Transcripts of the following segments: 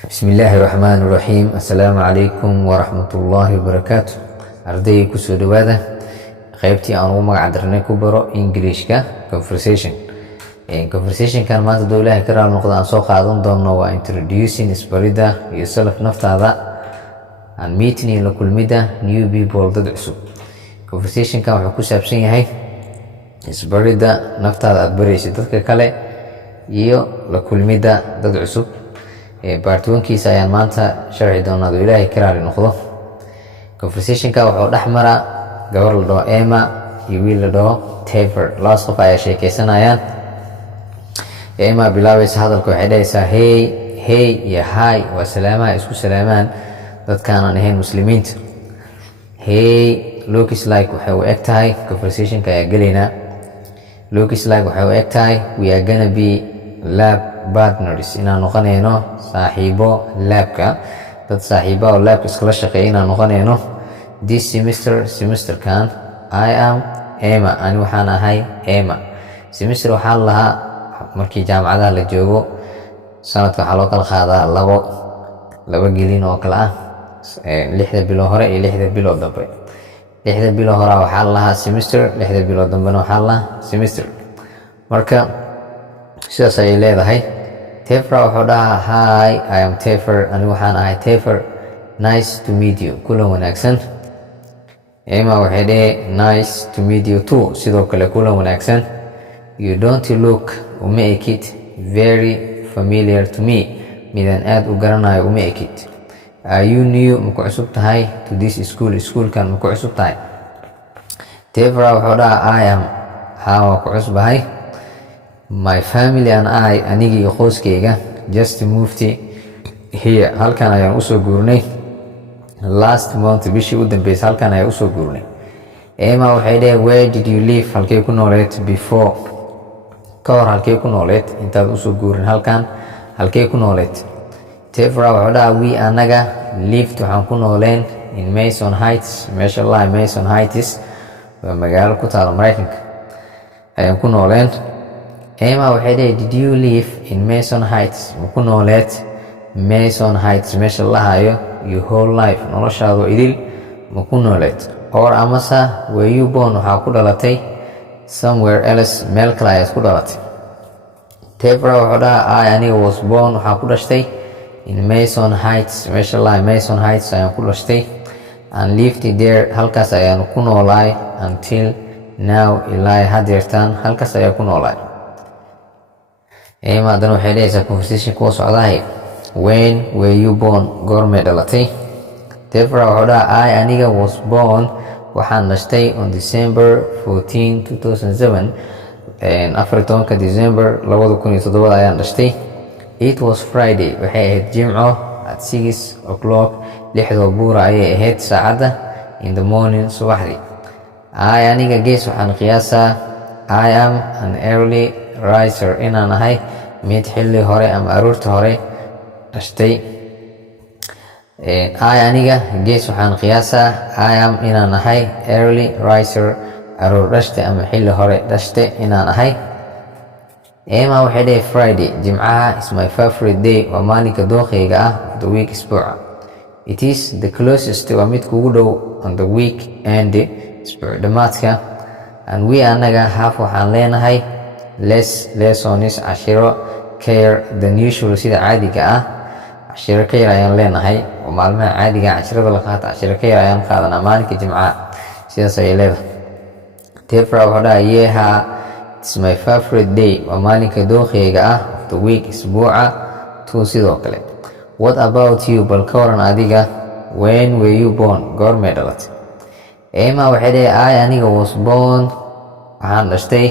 Bismillahirrahmanirrahim. Assalaamu calaykum waraxmatullaahi wabarakaatu. Arday kusoo dhawaada qaybtii aan ugu magac darnay ku baro Englishka conversation. Conversationkan maanta doo Ilaahay ka raali noqdo aan soo qaadan doono waa introducing isbarida yourself naftaada and meeting la kulmida new people dad cusub. Conversationkan wuxuu ku saabsan yahay isbarida naftaada aad baraysid dadka kale iyo la kulmida dad cusub. Baartoonkiisa ayaan maanta sharci doonaa doo Ilaahay ka raali noqdo. Conversationka wuxuu dhex mara gabar la dhaho Emma iyo wiil la dhaho Tafer. Labaas qof ayaa sheekaysanayaan. Emma bilaabaysa hadalka waxay dhahaysaa hey iyo hi waa salaamaha isku salaamaan dadkaan aan ahayn muslimiinta. Hey looks like waxay u eg tahay conversationka ayaa gelaynaa. Looks like waxay u eg tahay we are gonna be lab partners inaan noqonayno saaxiibo laabka, dad saaxiibo oo laabka iskala shaqeeya inaan noqonayno. This semesterkan I am Emma, ani waxaan ahay Emma. Semester waxaa lahaa markii jaamacadaha la joogo sanadka waxaa loo kala qaadaa laba gelin oo kale ah, 6 bilo hore iyo 6 bilo dambe. 6 bilo hore waxaa lahaa semester, 6 bilo dambena waxaa lahaa semester. Marka sidaas ayay leedahay. Tafer wuxuu dhahaa hi I am Tafer, ani waxaan ahay Tafer. Nice to meet you, kulan wanaagsan. Emma waxay dhahay nice to meet you too, sidoo kale kulan wanaagsan. You don't look uma ekid very familiar to me, midaan aad u garanayo uma ekid. Are you new, maku cusub tahay to this school, iskuulkan maku cusub tahay? Tafer wuxuu dhahaa I am, haa waa ku cusbahay. My family and I, anigi iyo qoyskayga, just moved here, halkan ayaan usoo guurnay. Last month, bishii u dambeysay halkan ayaan usoo guurnay. Emma waxay dhahay where did you live, halkay ku nooleed before, ka hor halkay ku nooleed intaad usoo guurin halkan, halkay ku nooleed? Tafer wuxuu dhahaa we anaga lived waxaan ku nooleen in Mason Heights, meesha la Mason Heights waa magaalo ku taala Mareykanka ayaan ku nooleen. Emma waxay dhahay did you live in Mason Heights, ma ku nooleed Mason Heights meesha la hayo your whole life, noloshaadu idil ma ku nooleed? Or amasa were you born, waxaa ku dhalatay somewhere else, meel kale ayaad ku dhalatay? Tafer wuxuu dhahaa I aniga was born, waxaa ku dhashtay in Mason Heights, meesha la Mason Heights ayaan ku dhashtay, and lived there, halkaas ayaan ku noolaay until now, ilaa hadeertaan halkaas ayaan ku noolaay. Emma haddana waxay dhahaysaa conversation kuwa socdahay when were you born, goormay dhalatay? Tafer wuxuu dhahaa I aniga was born, waxaan dhashtay on December 14, 2007, 14 December 2007 ayaan dhashtay. It was Friday, waxay ahayd Jimco at 6 o'clock, 6 buura ayay ahayd saacadda in the morning, subaxdii. I aniga gees waxaan qiyaasaa I am an early riser, inaan ahay mid xilli hore ama aroorta hore dhashtay. I aniga gees waxaan qiyaasaa I am inaan ahay early riser, aroor dhashtay ama xilli hore dhashtay inaan ahay. Emma waxay dhahay Friday, Jimcaha is my favorite day, waa maalinka dooqeyga ah the week, isbuuca. It is the closest, waa mid kugu dhow on the week and isbuuc dhamaadka. And we anaga half waxaan leenahay less lessons, cashiro ka yar than usual, sida caadiga ah. Cashiro ka yar ayaan leenahay, oo maalmaha caadiga cashirada la qaata cashiro ka yar ayaan qaadanaa maalinka Jimcaha, sidaas ayay leedahay. Tafer wuxuu dhahay yeah it's my favorite day, waa maalinka dooqeyga ah of the week, isbuuca too sidoo kale. What about you, bal ka waran adiga? When were you born, goormay dhalatay? Emma waxay dhahay I aniga was born, waxaan dhashtay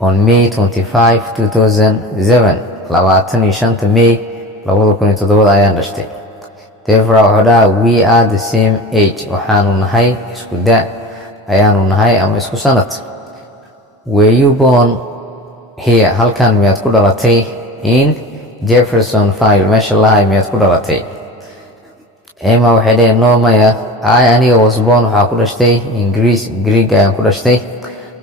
on May 25, 2007, 25 May 2007 ayaan dhashtay. Tafer wuxuu dhahaa we are the same age, waxaanu nahay isku da' ayaanu nahay ama isku sanad. Were you born here, halkan miyaad ku dhalatay? In Jeffersonville, meesha lahay miyaad ku dhalatay? Emma waxay dhahay no maya, I aniga was born, waxaa ku dhashtay in Greece, Greek ayaan ku dhashtay,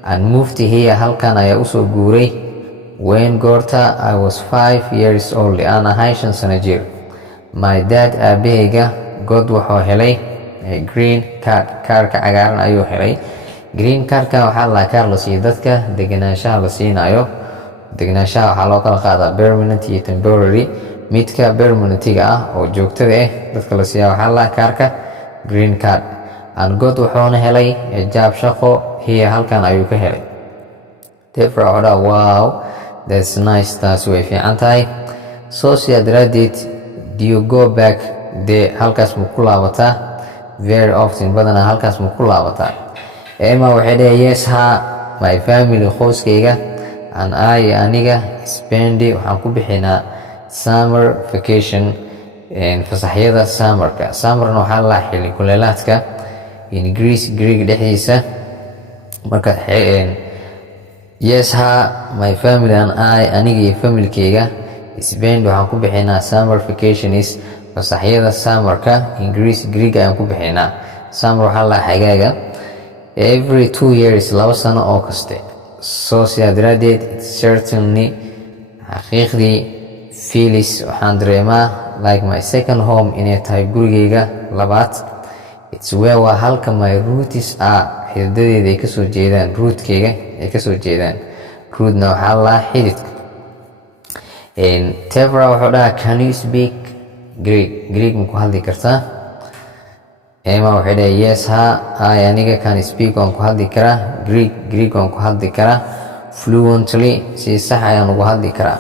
and moved here, halkan ayaa usoo guuray when goorta I was 5 years old, aan ahay 5 sano jir. my dad aabahayga god wuxuu helay green card kaarka cagaaran ayuu helay. green cardka waxaa la kaar la siiyo dadka deganaanshaha la siinayo. deganaanshaha waxaa loo kala qaadaa permanent iyo temporary. midka permanentiga ah oo joogtada ah dadka la siiya waxaa la kaarka green card. and god wuxuuna helay job shaqo here halkan ayuu ka helay. therefore waxaa wow that's nice, taasi way fiican tahay. soo sidaa daraadeed do you go back dee halkaas ma ku laabataa very often, badanaa halkaas ma ku laabataa. Emma waxay dhahay yes ha my family qoyskayga and I aniga spendi waxaan ku bixinaa summer vacation fasaxyada summerka. summerna waxaa la xili kuleelaadka in Greece Greek dhexdiisa. marka yes ha my family and I aniga iyo familkayga spend waxaan ku bixinaa summer vacations fasaxyada summerka in Greece Greek ayaan ku bixinaa. summer waxaa la xagaaga every 2 years 2 sano oo kaste. soo sidaa daraadeed it's certainly xaqiiqdii feels waxaan dareemaa like my second home inay tahay gurigayga labaad. it's where waa halka my roots are xididadeeda ay kasoo jeedaan. rootkayga ay kasoo jeedaan. rootna waxaa la xididka. Tevra wuxuu dhahaa can you speak Greek? Greek ma ku hadli kartaa? Emma waxay dhahay yes ha I aniga can speak waan ku hadli karaa Greek waan ku hadli karaa fluently si sax ayaan ugu hadli karaa.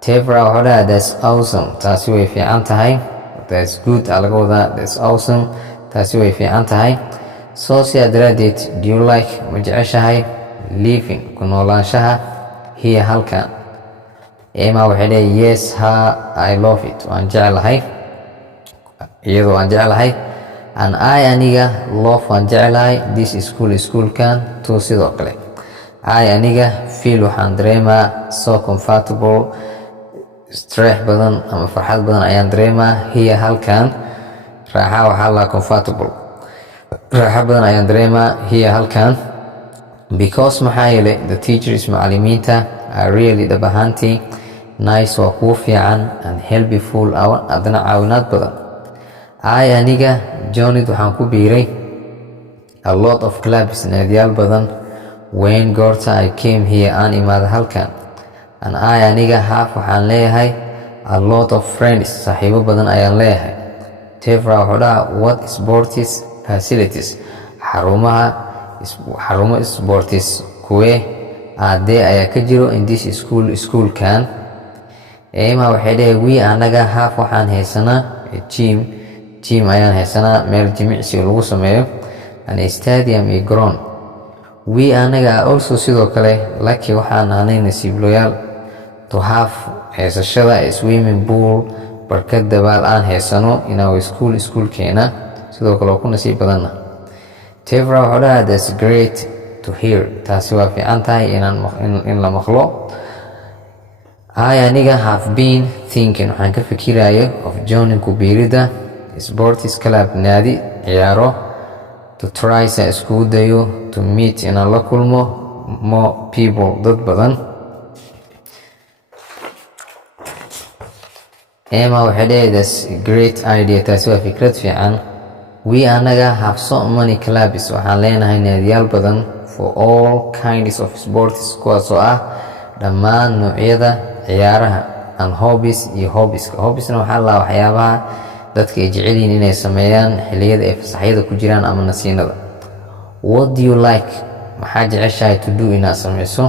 Tevra wuxuu dhahaa that's awesome, taasi way fiican tahay. that's good aa laga wadaa that's awesome, taasi way fiican tahay. soo sidaa daraadeed do you like ma jeceshahay living ku noolaanshaha here halkan? Emma waxay dhahay yes ha I love it, waan jeclahay iyadoo waan jeclahay. and I aniga love waan jeclahay this school schoolkan too sidoo kale. I aniga feel waxaan dareemaa so comfortable stress badan ama farxad badan ayaan dareemaa here halkan. raaxa waxaa la comfortable raaxa badan ayaan dareemaa here halkan because maxaa yeelay the teachers macallimiinta are really dhab ahaantii nice waa kuwa fiican and helpful adna caawinaad badan. I aniga joined waxaan ku biiray a lot of clubs naadiyaal badan when goorta I came here aan imaada halkan. and I aniga half waxaan leeyahay a lot of friends saaxiibo badan ayaan leeyahay. Tevra wuxuu dhahaa what sports facilities xarumo sports kuwee aadee ayaa ka jiro in this schoolkan. Emma waxay dhahay we anaga half waxaan haysanaa gym ayaan haysanaa meel jimicsi lagu sameeyo and stadium iyo ground. we anaga also sidoo kale lucky waxaan ahanay nasiibloyaal to have haysashada swimming pool barkad dabaal aan haysano in our schoolkeena sidoo kale ku nasiib badanna. Tevra wuxuu dhahaa that's great to hear, taasi waa fiican tahay in la maqlo. I aniga have been thinking waxaan ka fikirayo of joining ku biirida sports club naadi ciyaaro to try sa iskugu dayo to meet inaan la kulmo more people dad badan. Emma waxay dhahay that's great idea, taasi waa fikrad fiican. we anaga have so many clubs waxaan leenahay naadiyaal badan for all kinds of sports kuwaasoo ah dhammaan noocyada ciyaaraha and hobbies iyo hobbies-ka. hobbies-na waxaa la waxyaabaha dadka ay jecel yihiin inay sameeyaan xilliyada ay fasaxyada ku jiraan ama nasiinada. what do you like maxaa jeceshahay to do inaad sameyso?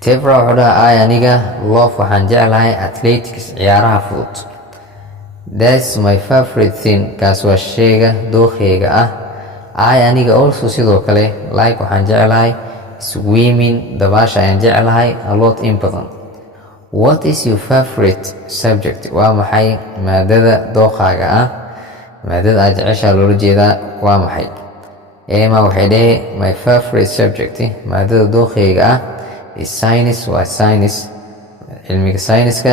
Tevra wuxuu dhahaa I aniga love waxaan jeclahay athletics ciyaaraha fudud. that's my favorite thing, kaas waa sheyga dookheyga ah. I aniga also sidoo kale like waxaan jeclahay swimming dabaasha ayaan jeclahay a lot in badan. what is your favorite subject? waa maxay maadada dookhaaga ah? maadada aad jeceshaa loola jeedaa waa maxay? Emma waxay dhahay my favorite subject maadada dookheyga ah is science, waa science cilmiga sayniska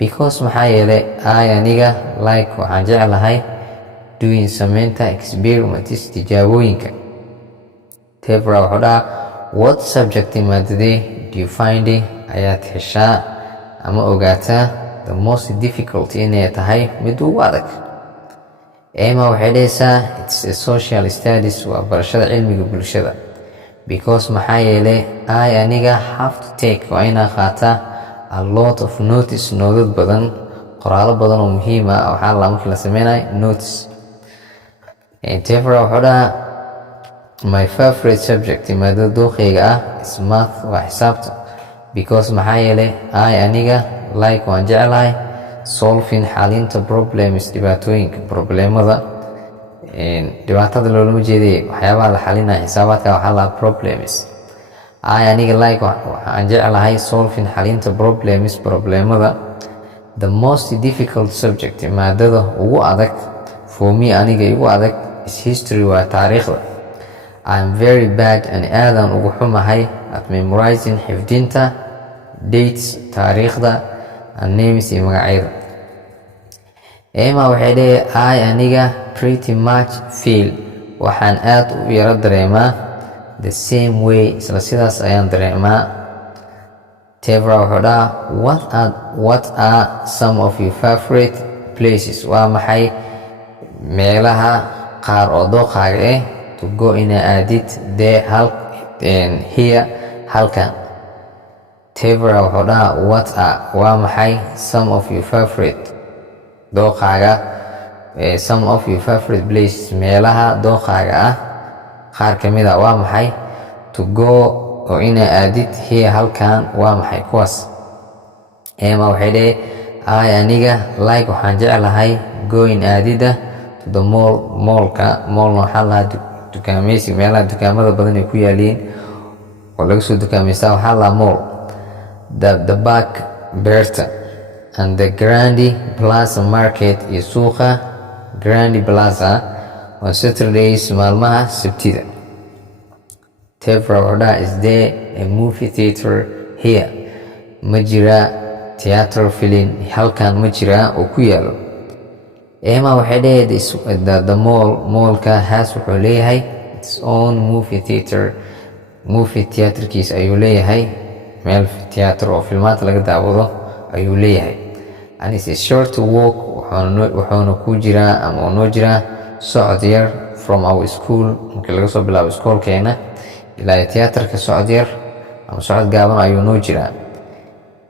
because maxaa yeelay I aniga like waxaan jeclahay doing sameynta experiments tijaabooyinka. Tevra wuxuu dhahaa what subject maadadee do you find ayaad heshaa ama ogaataa the most difficult inay tahay mid ugu adag. Emma waxay dhahaysaa it's a social studies waa barashada cilmiga bulshada because maxaa yeelay I aniga have to take waa inaan qaataa a lot of notice noodad badan qoraalo badan oo muhiim ah waxaa la markii la sameynayo notice. Tefra wuxuu dhahaa my favorite subject maadada dooqeyga ah is math waa xisaabta because maxaa yeelay I aniga like waan jeclahay solving xalinta problems dhibaatooyinka problemada dhibaatada loolama jeeday waxyaabaha la xalinayo xisaabaadka waxaa la problems. I aniga like waxaan jeclahay solving xalinta problemada. The most difficult subject maadada ugu adag for me aniga igu adag is history waa taariikhda. I'm very bad and aadan ugu xumahay at memorizing xifdinta dates taariikhda and names iyo magacyada. Emma waxay leedahay I aniga pretty much feel waxaan aad u yara dareemaa the same way isla sidaas ayaan dareemaa. Tefra wuxuu dhahaa what are some of your favorite places waa maxay meelaha qaar oo dooqaaga to go ina aadid there here halkan. Tefra wuxuu dhahaa what are waa maxay some of your favorite dooqaaga some of your favorite places meelaha dooqaaga qaar kamid ah waa maxay to go oo ina aadid here halkan waa maxay kuwaas. Emma waxay leedahay I aniga like waxaan jeclahay going aadida to the mallka waxaa lahaa dukaameysi meelaha dukaamada badan ay ku yaaliin oo laga soo dukaameysta waxaa lahaa mall. The back beerta and the Grandi Plaza market iyo suuqa Grandi Plaza on Saturdays maalmaha sabtida. Tefra wuxuu dhahaa is there a movie theater here ma jira theater film halkan ma jira oo ku yaalo. Emma waxay leedahay the mallka has wuxuu leeyahay its own movie theaterkiisa ayuu leeyahay meel theater oo filmaanta laga daawado ayuu leeyahay. And it's a short walk wuxuuna ku jiraa ama noo jiraa socod yar from our school markii laga soo bilaabo iskoolkeena ilaa theaterka socod yar ama socod gaaban ayuu noo jiraa.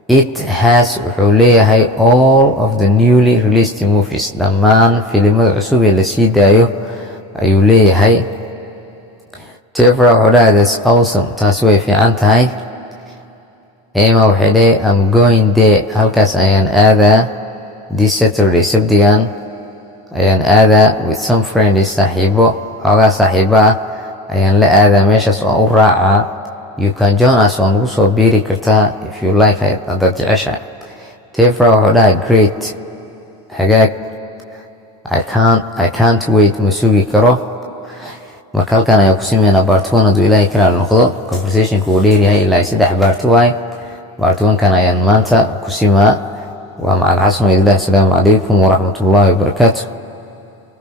It has wuxuu leeyahay all of the newly released movies dhammaan filimada cusub ee la sii daayo ayuu leeyahay. Tefra wuxuu dhahaa that's awesome taasi way fiican tahay. Emma waxay leedahay I'm going there halkaas ayaan aadaa this Saturday sabdigan ayaan aadaa with some friends saaxiibo xoogaa saaxiibo ah ayaan la aadaa meeshaas oo u raacaa. You can join us oo nagu soo biiri kartaa if you like haddaad jeceshahay. Tefra wuxuu dhahay great hagaag I can't wait ma sugi karo. marka halkan ayaan ku sameynaa part 1 hadduu ilaahay kala noqdo conversationku uu dheeryahay ilaa 3 part waay. part 1 kan ayaan maanta ku simaa waa Macalin Xasan oo idin leh. Assalaamu calaykum waraxmatullaahi wabarakaatuh.